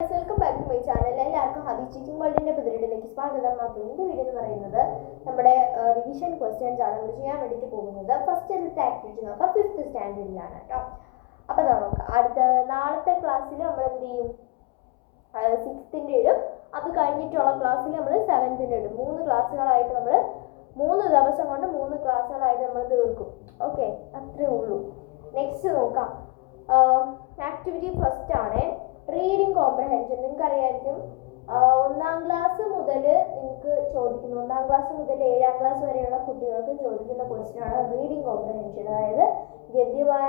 Welcome back to my channel. എല്ലാവർക്കും hobby teaching വേൾഡിന്റെ പുതിയതിലേക്ക് സ്വാഗതം. അപ്പോൾ ഇന്നത്തെ വീഡിയോ എന്ന് പറയുന്നത് നമ്മുടെ റിവിഷൻ ക്വസ്റ്റ്യൻസ് ആണ് നമ്മൾ ചെയ്യാൻ വേണ്ടിയിട്ട് പോകുന്നത്. ഫസ്റ്റ് ഒരു ആക്ടിവിറ്റി നോക്കാം, 5th സ്റ്റാൻഡേർഡിലാണ് കേട്ടോ. അപ്പോൾ നോക്കാം, അടുത്ത നാളത്തെ ക്ലാസ്സിൽ നമ്മൾ എന്ത് ചെയ്യും, 6th ഇടും. അത് കഴിഞ്ഞിട്ടുള്ള ക്ലാസ്സിൽ നമ്മൾ 7th ഇടും. 3 ക്ലാസ്സുകളായിട്ട് നമ്മൾ 3 ദിവസം കൊണ്ട് 3 ക്ലാസ്സുകളായിട്ട് നമ്മൾ തീർക്കും. ഓക്കെ, അത്രേ ഉള്ളൂ. നെക്സ്റ്റ് നോക്കാം, ആക്ടിവിറ്റി ഫസ്റ്റ് ആണ് റീഡിങ് കോംപ്രഹെൻഷൻ. നിങ്ങൾക്ക് അറിയാമായിരിക്കും, 1ാം ക്ലാസ് മുതൽ നിങ്ങൾക്ക് ചോദിക്കുന്ന, 1ാം ക്ലാസ് മുതൽ 7ാം ക്ലാസ് വരെയുള്ള കുട്ടികൾക്ക് ചോദിക്കുന്ന ക്വസ്റ്റ്യൻ ആണ് റീഡിങ് കോംപ്രഹെൻഷൻ. അതായത് ഗദ്യമായ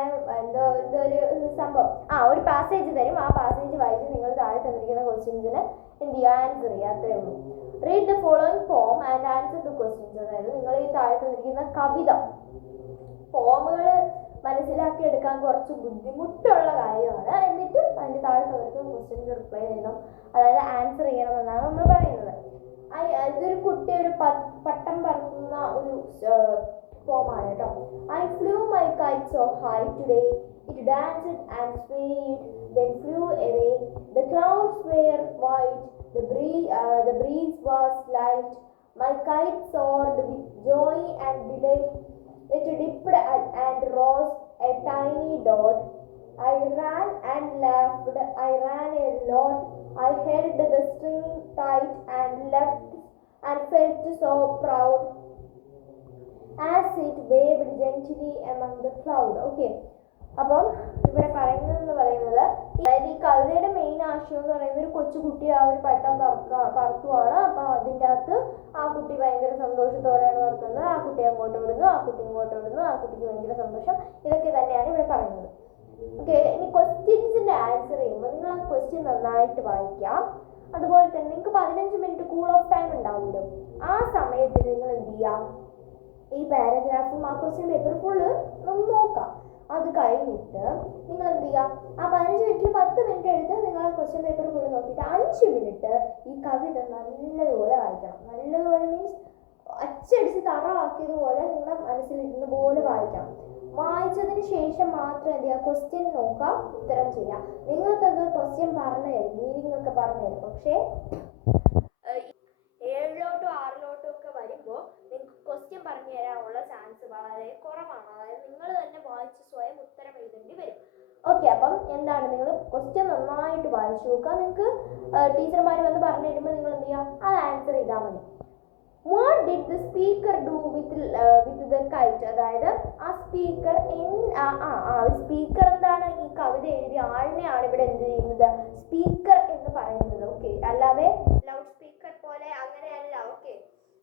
ഒരു സംഭവം, ഒരു പാസേജ് തരും. ആ പാസേജ് വായിച്ച് നിങ്ങൾ താഴെ തന്നിരിക്കുന്ന ക്വസ്റ്റ്യൻസിന് എന്ത് ചെയ്യുക, ആൻസർ ചെയ്യുക, അത്രേ ഉള്ളൂ. Read the following poem and answer the questions. അതായത് നിങ്ങൾ ഈ താഴെ തന്നിരിക്കുന്ന കവിത, പോമുകൾ മനസ്സിലാക്കി എടുക്കാൻ കുറച്ച് ബുദ്ധിമുട്ടുള്ള കാര്യമാണ്. എന്നിട്ട് അതിൻ്റെ താഴെ തന്നിരിക്കുന്ന ക്വസ്റ്റ്യൻസ് റിപ്ലൈ ചെയ്യണം, അതായത് ആൻസർ ചെയ്യണമെന്നാണ് നമ്മൾ പറയുന്നത്. ഇതൊരു കുട്ടി ഒരു പട്ടം പറക്കുന്ന ഒരു പോമാണ് കേട്ടോ. I flew my kite so high today, it danced and swayed, then flew away. The clouds were white, the breeze was light. My kite soared with joy and delight. It dipped and rose a tiny dot. I ran and laughed, I ran a lot. I held the string tight and leapt and felt so proud as it waved gently among the cloud. Okay, അപ്പം ഇവിടെ പറയുന്നത് അതായത് ഈ കവിതയുടെ main ആശയം എന്ന് പറയുന്നത്, ഒരു കൊച്ചുകുട്ടി ആ ഒരു പട്ടം പറത്തുവാണ്. അപ്പം അതിൻ്റെ അകത്ത് ആ കുട്ടി ഭയങ്കര സന്തോഷത്തോടെയാണ് പറത്തുന്നത്. ആ കുട്ടി അങ്ങോട്ട് വിടുന്നു, ആ കുട്ടി ഇങ്ങോട്ട് വിടുന്നു, ആ കുട്ടിക്ക് ഭയങ്കര സന്തോഷം. ഇതൊക്കെ തന്നെയാണ് ഇവിടെ പറയുന്നത്. ഓക്കെ, ഇനി ക്വസ്റ്റ്യൻസിൻ്റെ ആൻസർ ചെയ്യുമ്പോൾ നിങ്ങൾ ആ ക്വസ്റ്റ്യൻ നന്നായിട്ട് വായിക്കാം. അതുപോലെ തന്നെ നിങ്ങൾക്ക് 15 മിനിറ്റ് കൂൾ ഓഫ് ടൈം ഉണ്ടാവുമല്ലോ. ആ സമയത്ത് നിങ്ങൾ എന്ത് ചെയ്യാം, ഈ പാരഗ്രാഫും ആ ക്വസ്റ്റ്യൻ പേപ്പർ ഫുള്ള് നോക്കാം. അത് കഴിഞ്ഞിട്ട് നിങ്ങൾ എന്ത് ചെയ്യുക, ആ 15 മിനിറ്റിൽ 10 മിനിറ്റ് എടുത്ത് നിങ്ങൾ ആ ക്വസ്റ്റ്യൻ പേപ്പർ ഫുള്ള് നോക്കിയിട്ട് 5 മിനിറ്റ് ഈ കവിത നല്ലതുപോലെ വായിക്കണം. നല്ലതുപോലെ മീൻസ് അച്ചടിച്ച് തറവാക്കിയതുപോലെ നിങ്ങളുടെ മനസ്സിലിരുന്ന പോലെ വായിക്കണം. വായിച്ചതിന് ശേഷം മാത്രം എന്ത് ചെയ്യുക, ക്വസ്റ്റ്യൻ നോക്കാം, ഉത്തരം ചെയ്യാം. നിങ്ങൾക്കത് ക്വസ്റ്റ്യൻ പറഞ്ഞു തരും, മീനിങ് ഒക്കെ പറഞ്ഞു തരും. പക്ഷേ 7ലോട്ടോ 6ലോട്ടോ ഒക്കെ വരുമ്പോൾ നിങ്ങൾക്ക് ക്വസ്റ്റ്യൻ പറഞ്ഞു തരാനുള്ള ചാൻസ് വളരെ കുറവാണ്. അതായത് നിങ്ങൾ തന്നെ വായിച്ച് സ്വയം ഉത്തരം എഴുതേണ്ടി വരും. ഓക്കെ, അപ്പം എന്താണ്, നിങ്ങൾ ക്വസ്റ്റ്യൻ നന്നായിട്ട് വായിച്ചു നോക്കുക. നിങ്ങൾക്ക് ടീച്ചർമാർ വന്ന് പറഞ്ഞു തരുമ്പോൾ നിങ്ങൾ എന്ത് ചെയ്യുക, അത് ആൻസർ ചെയ്താൽ മതി. What did the speaker do with the KITE. അതായത് ആ സ്പീക്കർ ഒരു സ്പീക്കർ എന്താണ്, ഈ കവിത എഴുതിയ ആളിനെയാണ് ഇവിടെ എന്ത് ചെയ്യുന്നത്, സ്പീക്കർ എന്ന് പറയുന്നത്. ഓക്കെ, അല്ലാതെ ലൗഡ് സ്പീക്കർ പോലെ അങ്ങനെയല്ല. ഓക്കെ,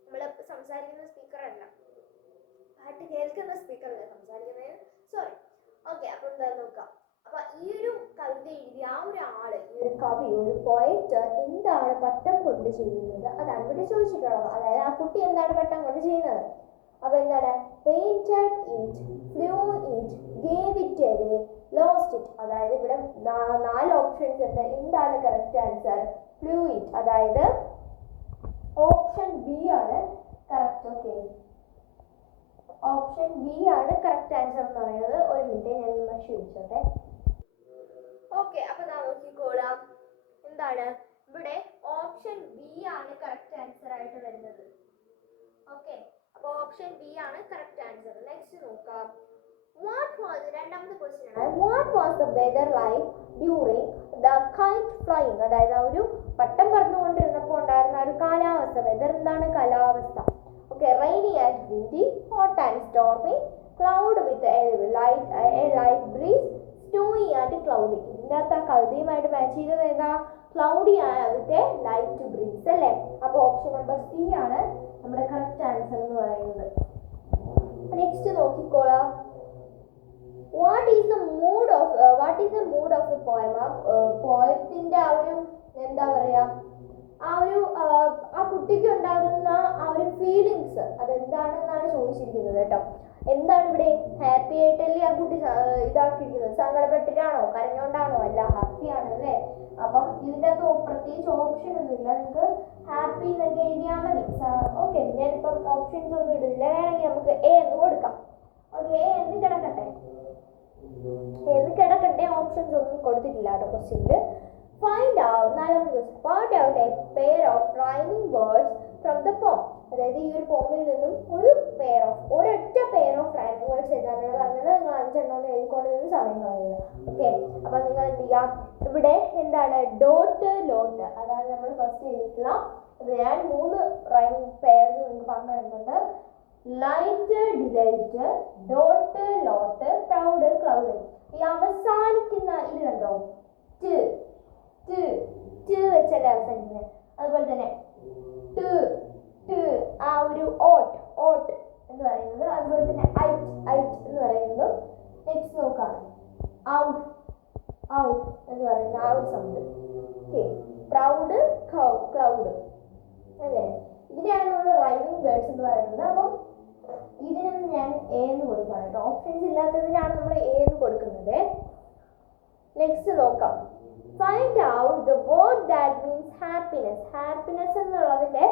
നമ്മൾ സംസാരിക്കുന്ന സ്പീക്കർ അല്ല, പാട്ട് കേൾക്കുന്ന സ്പീക്കർ അല്ല സംസാരിക്കുന്നത്, സോറി. ഓക്കെ, അപ്പോൾ എന്താ നോക്കാം. അപ്പൊ ഈ ഒരു കവിത എഴുതിയ ആ ഒരു ആള്, ഈ ഒരു കവി, ഒരു പോയറ്റ് എന്താണ് പട്ടം കൊണ്ട് ചെയ്യുന്നത്, അതാണ് ഇവിടെ ചോദിച്ചിട്ടുള്ളത്. അതായത് ആ കുട്ടി എന്താണ് പട്ടം കൊണ്ട് ചെയ്യുന്നത്. അപ്പൊ എന്താണ്, painted it, flew it, gave it away, lost it. അതായത് ഇവിടെ 4 ഓപ്ഷൻസ് ഉണ്ട്. എന്താണ് കറക്റ്റ് ആൻസർ, ഫ്ലൂ ഇറ്റ്. അതായത് ഓപ്ഷൻ ബി ആണ് കറക്റ്റ്. ഓക്കെ, ഓപ്ഷൻ ബി ആണ് കറക്റ്റ് ആൻസർ എന്ന് പറയുന്നത്. ഒരു മിനിറ്റ് ഞാൻ ക്ഷമിച്ചോട്ടെ. ഓക്കെ, അപ്പൊ നോക്കിക്കോളാം, എന്താണ് ഇവിടെ ഓപ്ഷൻ ബി ആണ് കറക്റ്റ് ആൻസർ ആയിട്ട് വരുന്നത്. ഓക്കെ, അപ്പൊ ഓപ്ഷൻ ബി ആണ് കറക്റ്റ് ആൻസർ. നെക്സ്റ്റ് നോക്കാം, രണ്ടാമത്തെ ക്വസ്റ്റ്യൻ ആണ്, what was the weather like during the KITE flying. അതായത് ആ ഒരു പട്ടം പറന്നുകൊണ്ടിരുന്നപ്പോൾ ഉണ്ടായിരുന്ന ഒരു കാലാവസ്ഥ, വെദർ എന്താണ്, കാലാവസ്ഥ. Okay, rainy and windy, hot and stormy, cloud with a light breeze, snowy and cloudy. ഇതിൻ്റെ അകത്ത് ആ കവിതയുമായിട്ട് മാച്ച് ചെയ്തത് ഏതാ, cloudy with a light breeze അല്ലേ. അപ്പോൾ ഓപ്ഷൻ നമ്പർ സി ആണ് നമ്മുടെ കറക്റ്റ് ആൻസർ എന്ന് പറയുന്നത്. നെക്സ്റ്റ് നോക്കിക്കോളാം, what is the mood of a poem. പോയത്തിന്റെ ആ ഒരു എന്താ പറയാ, ആ കുട്ടിക്ക് ഉണ്ടാകുന്ന ആ ഒരു ഫീലിങ്സ് അതെന്താണെന്നാണ് ചോദിച്ചിരിക്കുന്നത് കേട്ടോ. എന്താണ് ഇവിടെ, ഹാപ്പി ആയിട്ടല്ലേ ആ കുട്ടി ഇതാക്കിയിരിക്കുന്നത്, സങ്കടപ്പെട്ടിട്ടാണോ, കരഞ്ഞോണ്ടാണോ, അല്ല ഹാപ്പി ആണ് അല്ലേ. അപ്പം ഇതിൻ്റെ അകത്ത് പ്രത്യേകിച്ച് ഓപ്ഷൻ ഒന്നുമില്ല, നിങ്ങൾക്ക് ഹാപ്പി എന്നൊക്കെ എഴുതിയാൽ മതി. ഓക്കെ, ഞാനിപ്പം ഓപ്ഷൻസ് ഒന്നും ഇടുന്നില്ല, വേണമെങ്കിൽ നമുക്ക് എ എന്ന് കൊടുക്കാം. ഓക്കെ, എ എന്ന് കിടക്കട്ടെ. ഓപ്ഷൻസ് ഒന്നും കൊടുത്തിട്ടില്ല കേട്ടോ ക്വസ്റ്റ്യനിൽ. Find out a pair of rhyming words from the poem. അതായത് ഈ ഒരു പോമിൽ നിന്നും ഒരൊറ്റ പെയർ ഓഫ് റൈമിംഗ് വേർഡ്സ് എഴുതാനാണ് പറഞ്ഞത്. നിങ്ങൾ 5 എണ്ണം എഴുതിക്കൊണ്ട് നിന്ന് സമയം കളയുക. ഓക്കെ, അപ്പൊ നിങ്ങൾ എന്ത് ചെയ്യാം, ഇവിടെ എന്താണ് ഡോട്ട് ലോട്ട്, അതാണ് നമ്മൾ ഫസ്റ്റ് എഴുതിയിട്ടുള്ള. ഞാൻ 3 റൈമിംഗ് പെയർസ് നിങ്ങൾക്ക് പറഞ്ഞു തരുന്നുണ്ട്. ലൈറ്റ് ഡിലൈറ്റ്, ഡോട്ട് ലോട്ട്, പ്രൗഡ് ക്ലൗഡ്. ഈ അവസാനിക്കുന്ന ഇത് കണ്ടോ, വെച്ചല്ലേ അവസാനിക്കുന്നത്. അതുപോലെ തന്നെ ആ ഒരു ഓട്ട് എന്ന് പറയുന്നത്, അതുപോലെ തന്നെ ഐറ്റ് എന്ന് പറയുന്നത്. നെക്സ്റ്റ് നോക്കാം, ഔട്ട് എന്ന് പറയുന്ന ആ ഒരു സൗണ്ട്. Okay, proud cloud. അങ്ങനെ ഇതിനാണ് നമ്മൾ റൈമിംഗ് വേർഡ്സ് എന്ന് പറയുന്നത്. അപ്പം ഇതിനൊന്നും ഞാൻ എ എന്ന് കൊടുക്കാം കേട്ടോ. ഓപ്ഷൻസ് ഇല്ലാത്തതിനാണ് നമ്മൾ എ എന്ന് കൊടുക്കുന്നത്. നെക്സ്റ്റ് നോക്കാം, find out the word that means happiness. Happiness എന്നുള്ളതിന്റെ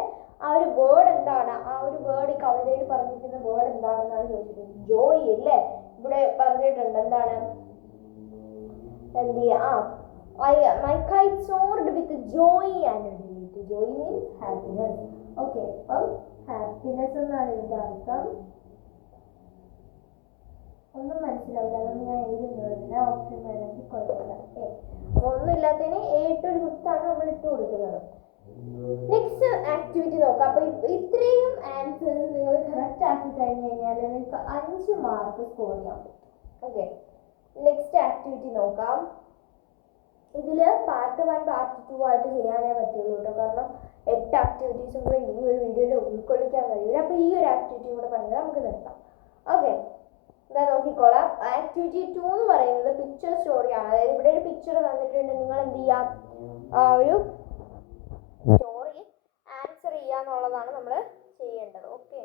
ആ ഒരു വേർഡ് എന്താണ്, ആ ഒരു വേർഡ് ഈ കവിതയിൽ പറഞ്ഞിരിക്കുന്ന വേർഡ് എന്താണെന്നാണ് ചോദിച്ചിട്ടുള്ളത്. ജോയ് അല്ലേ, ഇവിടെ പറഞ്ഞിട്ടുണ്ട്. എന്താണ് my KITE soared with Joy and delight. Joy means happiness. Okay, അപ്പം ഹാപ്പിനെസ് എന്നാണ് ഇതിന്റെ അർത്ഥം. ഒന്നും മനസ്സിലാവില്ല, അതൊന്നും ഞാൻ എഴുതുന്നില്ല. ഓപ്ഷൻ വേണമെങ്കിൽ കുഴപ്പമില്ല. അപ്പോൾ ഒന്നും ഇല്ലാത്തതിന് ഏറ്റൊരു കുത്താണ് നമ്മൾ ഇട്ട് കൊടുക്കുന്നത്. നെക്സ്റ്റ് ആക്ടിവിറ്റി നോക്കാം. അപ്പോൾ ഇത്രയും ആൻസേഴ്സ് നിങ്ങൾ കറക്റ്റ് ആക്കി കഴിഞ്ഞ് കഴിഞ്ഞാൽ നിങ്ങൾക്ക് 5 മാർക്ക് സ്കോർ ചെയ്യാൻ പറ്റും. ഓക്കെ, നെക്സ്റ്റ് ആക്ടിവിറ്റി നോക്കാം. ഇതിൽ പാർട്ട് 1 പാർട്ട് 2 ആയിട്ട് ചെയ്യാനേ പറ്റുള്ളൂ കേട്ടോ. കാരണം 8 ആക്ടിവിറ്റീസും കൂടെ ഈ ഒരു വീഡിയോയിൽ ഉൾക്കൊള്ളിക്കാൻ കഴിയില്ല. അപ്പോൾ ഈ ഒരു ആക്ടിവിറ്റി കൂടെ പറഞ്ഞാൽ നമുക്ക് നിർത്താം. ഓക്കെ, എന്താ നോക്കിക്കോളാം. ആക്ടിവിറ്റി 2 എന്ന് പറയുന്നത് പിക്ചർ സ്റ്റോറിയാണ്. അതായത് ഇവിടെ ഒരു പിക്ചർ തന്നിട്ടുണ്ട്, നിങ്ങൾ എന്ത് ചെയ്യാം, ആ ഒരു സ്റ്റോറി ആൻസർ ചെയ്യാന്നുള്ളതാണ് നമ്മൾ ചെയ്യേണ്ടത്. ഓക്കെ,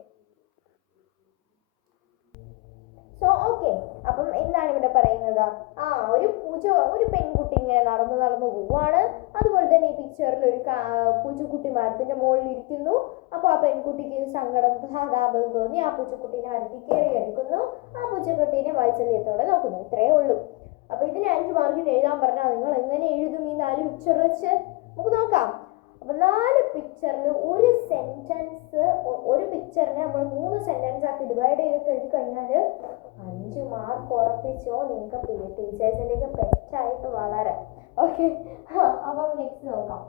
സോ ഓക്കെ, അപ്പം എന്താണ് ഇവിടെ പറയുന്നത്, ഒരു പെൺകുട്ടി ഇങ്ങനെ നടന്നു പോവാണ്. അതുപോലെ തന്നെ ഈ പിക്ചറിൽ ഒരു പൂച്ചക്കുട്ടി മരത്തിന്റെ മുകളിൽ ഇരിക്കുന്നു. അപ്പോൾ ആ പെൺകുട്ടിക്ക് സങ്കടം സഹതാപം തോന്നി ആ പൂച്ചക്കുട്ടീനെ അരട്ടി കയറി എടുക്കുന്നു. ആ പൂച്ചക്കുട്ടീനെ വാത്സല്യത്തോടെ നോക്കുന്നു. ഇത്രയേ ഉള്ളൂ. അപ്പൊ ഇതിന് 5 മാർക്കിന് എഴുതാൻ പറഞ്ഞാൽ നിങ്ങൾ എങ്ങനെ എഴുതും ഈ 4 പിക്ചർ വെച്ച്? നമുക്ക് നോക്കാം. അപ്പൊ 4 പിക്ചറിൽ ഒരു സെന്റൻസ്, ഒരു പിക്ചറിനെ നമ്മൾ 3 സെന്റൻസ് ആക്കി ഡിവൈഡ് ചെയ്തൊക്കെ എഴുതി കഴിഞ്ഞാൽ 5 മാർക്ക് ഉറപ്പിച്ചോ. നിങ്ങൾക്ക് ടീച്ചേഴ്സിൻ്റെയൊക്കെ പെറ്റായിട്ട് വളരാം. ഓക്കെ, അപ്പം നെക്സ്റ്റ് നോക്കാം.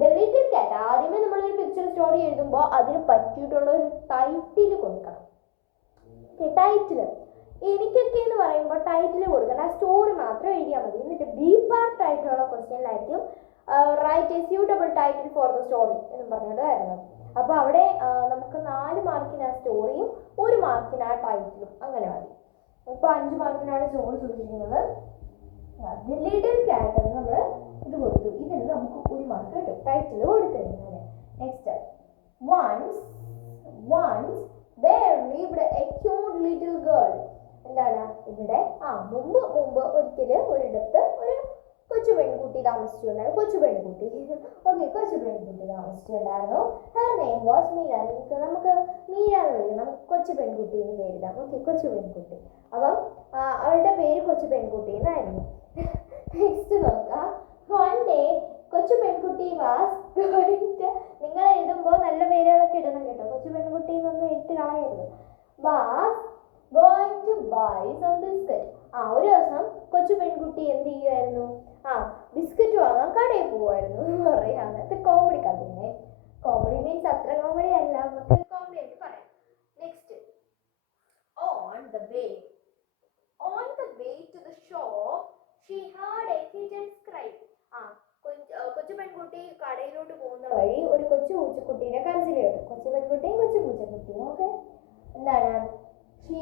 ദ ലിറ്റിൽ കാറ്റ്. ആദ്യമേ നമ്മളൊരു പിക്ചർ സ്റ്റോറി എഴുതുമ്പോൾ അതിന് പറ്റിയിട്ടുള്ള ഒരു ടൈറ്റിൽ കൊടുക്കണം. ടൈറ്റില് എനിക്കൊക്കെ എന്ന് പറയുമ്പോൾ ടൈറ്റിൽ കൊടുക്കണം. ആ സ്റ്റോറി മാത്രം എഴുതിയാൽ മതി. എന്നിട്ട് ബി പാർട്ട് ആയിട്ടുള്ള ക്വസ്റ്റ്യനിലായിരിക്കും write a suitable title for the story എന്ന് പറഞ്ഞിട്ട് വരുന്നത്. അപ്പോൾ അവിടെ നമുക്ക് 4 മാർക്കിന് ആ സ്റ്റോറിയും 1 മാർക്കിന് ആ ടൈറ്റിലും അങ്ങനെ മതി. ഇപ്പോൾ 5 മാർക്കിനാണ് സ്റ്റോറി ചോദിച്ചിരിക്കുന്നത്. ലിറ്റിൽ കാറ്റ് എന്ന് നമ്മൾ ഇത് കൊടുത്തു. ഇതിന് നമുക്ക് 1 മാർക്ക് കിട്ടും ടൈറ്റിൽ കൊടുത്തു കഴിഞ്ഞാൽ. Next, once there lived a cute little girl. എന്താണ് ഇവിടെ? മുമ്പ് ഒരിടത്ത് ഒരു കൊച്ചു പെൺകുട്ടി താമസിച്ചിട്ടുണ്ടായിരുന്നു. കൊച്ചു പെൺകുട്ടി താമസിച്ചിട്ടുണ്ടായിരുന്നു. Her name was Meera. നമുക്ക് മീര എന്ന് വിളിക്കാം. നമുക്ക് കൊച്ചു പെൺകുട്ടി എന്ന് പേരിടാം. ഓക്കെ, കൊച്ചു പെൺകുട്ടി. അപ്പം അവളുടെ പേര് കൊച്ചു പെൺകുട്ടി എന്നായിരുന്നു. നെക്സ്റ്റ് നോക്കാം. വൺ ഡേ കൊച്ചു പെൺകുട്ടി വാസ് ഗോയിങ് ടു. നിങ്ങൾ എഴുതുമ്പോൾ നല്ല പേരുകളൊക്കെ ഇടണം കേട്ടോ. കൊച്ചു പെൺകുട്ടി എന്നൊന്നും ഇട്ട് കളയരുത്. Was going to buy some biscuit. ഒരു ദിവസം കൊച്ചു പെൺകുട്ടി എന്ത് ചെയ്യുമായിരുന്നു? ബിസ്ക്കറ്റ് വാങ്ങാൻ കടയിൽ പോവായിരുന്നു എന്ന് പറയാം. അങ്ങനത്തെ കോമഡി കഥയെ. കോമഡി മീൻസ് അത്ര കോമഡി അല്ല, നമുക്ക് കോമഡി ആയിട്ട് പറയാം. Next, on the way to the shop she had a kittens cry. കൊച്ചു പെൺകുട്ടി കടയിലോട്ട് പോകുന്ന വഴി ഒരു കൊച്ചു പൂച്ചക്കുട്ടീനെ കരച്ചിൽ കേട്ടു. കൊച്ചു പെൺകുട്ടിയും കൊച്ചു പൂച്ചക്കുട്ടിയും. ഓക്കെ, എന്താണ്? She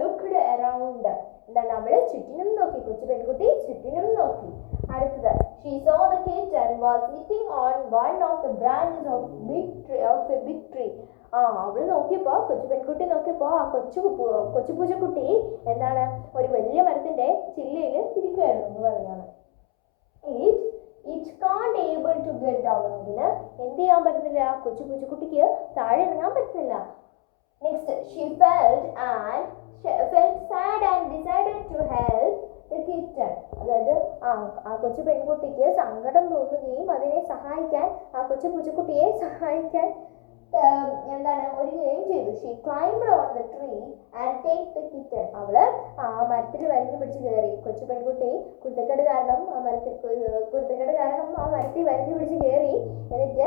looked around. എന്താണ്? അവള് ചുറ്റിനും നോക്കി. കൊച്ചു പെൺകുട്ടി ചുറ്റിനും നോക്കി. അടുത്തത്, she saw the kitten was sitting on one of the branches of a big tree. അവള് നോക്കിയപ്പോ, കൊച്ചു പെൺകുട്ടി നോക്കിയപ്പോ ആ കൊച്ചു പൂച്ചക്കുട്ടി എന്താണ് ഒരു വലിയ മരത്തിന്റെ ചില്ലയിൽ ഇരിക്കുമായിരുന്നു എന്ന് പറയാണ്. It can't able to get down. അതിന് എന്ത് ചെയ്യാൻ പറ്റുന്നില്ല? കൊച്ചു പൂച്ചക്കുട്ടിക്ക് താഴെ ഇറങ്ങാൻ പറ്റുന്നില്ല. Next, she felt sad and decided to help the kitten. അതായത് ആ കൊച്ചു പെൺകുട്ടിക്ക് സങ്കടം തോന്നുകയും അതിനെ സഹായിക്കാൻ, ആ കൊച്ചു പൂച്ചക്കുട്ടിയെ സഹായിക്കാൻ എന്താണ് ഒരുങ്ങുകയും ചെയ്തു. She climbed on the tree and take the kitten. അവള് ആ മരത്തിൽ വലിഞ്ഞു പിടിച്ച് കയറി. കൊച്ചു പെൺകുട്ടി കുരുത്തക്കേട് കാരണം ആ മരത്തിൽ വലിഞ്ഞു പിടിച്ച് കയറി. എന്നിട്ട്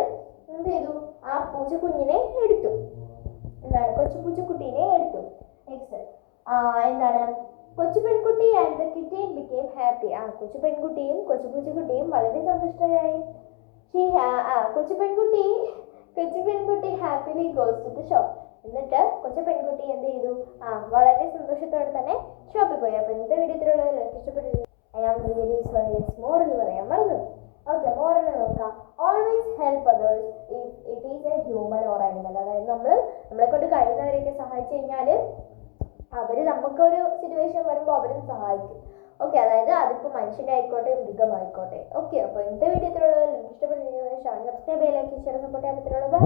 എന്ത് ചെയ്തു? ആ പൂച്ചക്കുഞ്ഞിനെ എടുത്തു. എന്താണ്? കൊച്ചു പൂച്ചക്കുട്ടീനെ എടുത്തു. നെക്സ്റ്റ് എന്താണ്? കൊച്ചു പെൺകുട്ടി and the kitten became happy. കൊച്ചു പെൺകുട്ടിയും കൊച്ചു പൂച്ചക്കുട്ടിയും വളരെ സന്തുഷ്ടരായി. കൊച്ചു പെൺകുട്ടി happily goes to the shop. എന്നിട്ട് കൊച്ചു പെൺകുട്ടി എന്ത് ചെയ്തു? വളരെ സന്തോഷത്തോടെ തന്നെ ഷോപ്പിൽ പോയി. അപ്പോൾ ഇന്നത്തെ വീഡിയോത്തിലുള്ള ഇഷ്ടപ്പെട്ടിരുന്നു. I am really sorry. Moral പറയാൻ മറന്നു. ഓക്കെ, മോറൽ നോക്കാം. Always help others if it is a human or animal. അതായത് നമ്മളെ കൊണ്ട് കഴിയുന്നവരെയൊക്കെ സഹായിച്ചു കഴിഞ്ഞാൽ അവർ നമുക്കൊരു സിറ്റുവേഷൻ വരുമ്പോൾ അവരും സഹായിക്കും. ഓക്കെ, അതായത് അതിപ്പോൾ മനുഷ്യനായിക്കോട്ടെ മൃഗമായിക്കോട്ടെ. ഓക്കെ, അപ്പോൾ ഇന്നത്തെ വീഡിയോത്തിലുള്ള ഇഷ്ടപ്പെട്ടിരിക്കുന്നത് സബ്സ്ക്രൈബ് ചെയ്യാൻ, ലൈക്ക്, ഷെയർ, സപ്പോർട്ട് ചെയ്യാൻ പറ്റുള്ളൂ. ബൈ.